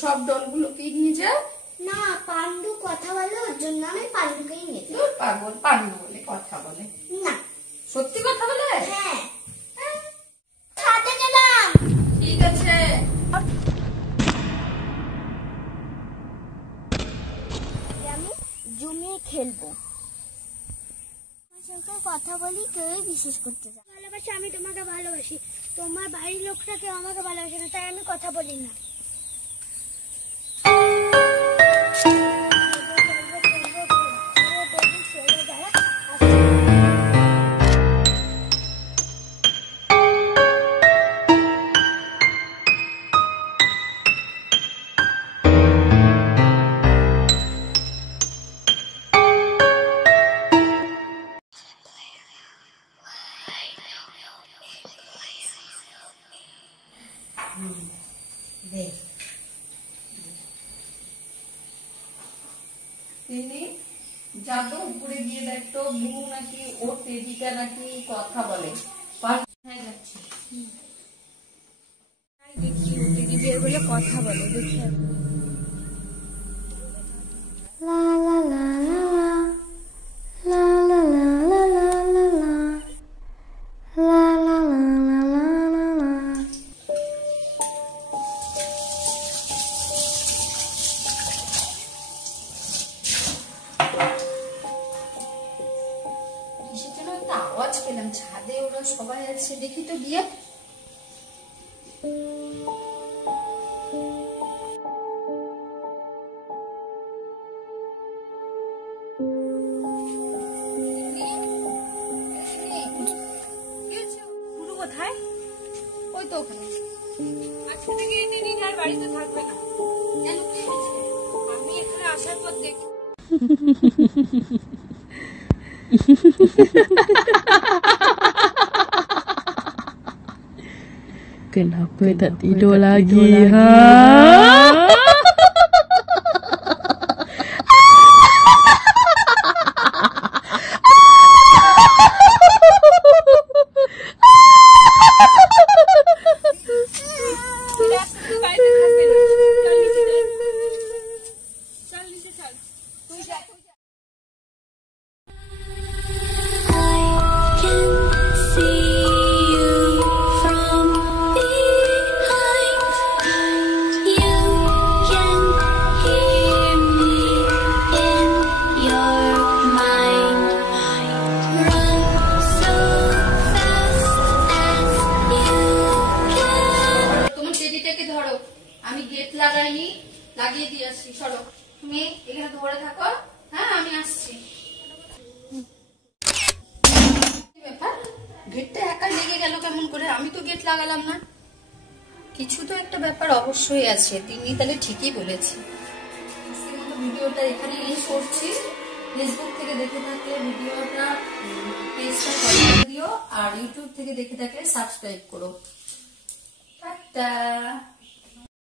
সব ডলগুলোকে নিয়ে যা। না, পান্ডু কথা বলে, ওর জন্য আমি পান্ডুকেই নিয়ে যাই। পাগল, পান্ডু বলে কথা বলে না, সত্যি কথা বলে। হ্যাঁ, ছাদে গেলাম। ঠিক আছে, আমি জমিয়ে খেলবো। কথা বলি, কেউই বিশ্বাস করতে চায়। ভালোবাসি, আমি তোমাকে ভালোবাসি, তোমার বাড়ির লোকটা কেউ আমাকে ভালোবাসে না, তাই আমি কথা বলি না। তিনি যাতো উপরে গিয়ে দেখতো বুনু নাকি ওর টেডিটা নাকি কথা বলে। দেখি টেডি বিয়ার বলে কথা বলে, দেখি। লা লা লা লা লা লা লা লা লা লা লা লা লা লা লা লা। কিসের জন্য একটা আওয়াজ পেলাম? ছাদে ওরা সবাই আছে, দেখি তো গিয়ে। কোথায়? ওই তো ওখানে। আজকে থেকে এই দিনই আর বাড়িতে থাকবে না। কেন, কি হয়েছে? আমি এখানে আসার পর দেখি Kenapa tak tidur lagi? Ha? বাড়িতে থাকবে না। চল নিচে চল। চল নিচে চল। তুই যা। তোমার টেডিটাকে ধরো, আমি গেট লাগাইনি, লাগিয়ে দিয়ে আসছি। সরো, তুমি এখানে ধরে থাকো। হ্যাঁ, আমি আসছি। ব্যাপার, গেটটা একা লেগে গেল কেমন করে? আমি তো গেট লাগালাম না। কিছু তো একটা ব্যাপার অবশ্যই আছে। তিনি তাহলে ঠিকই বলেছি। আজকের মতো ভিডিওটা এখানে এন্ড করছি। ফেসবুক থেকে দেখে থাকলে ভিডিওটা পেজটা ফলো করে দিও, আর ইউটিউব থেকে দেখে থাকলে সাবস্ক্রাইব করো। টাটা।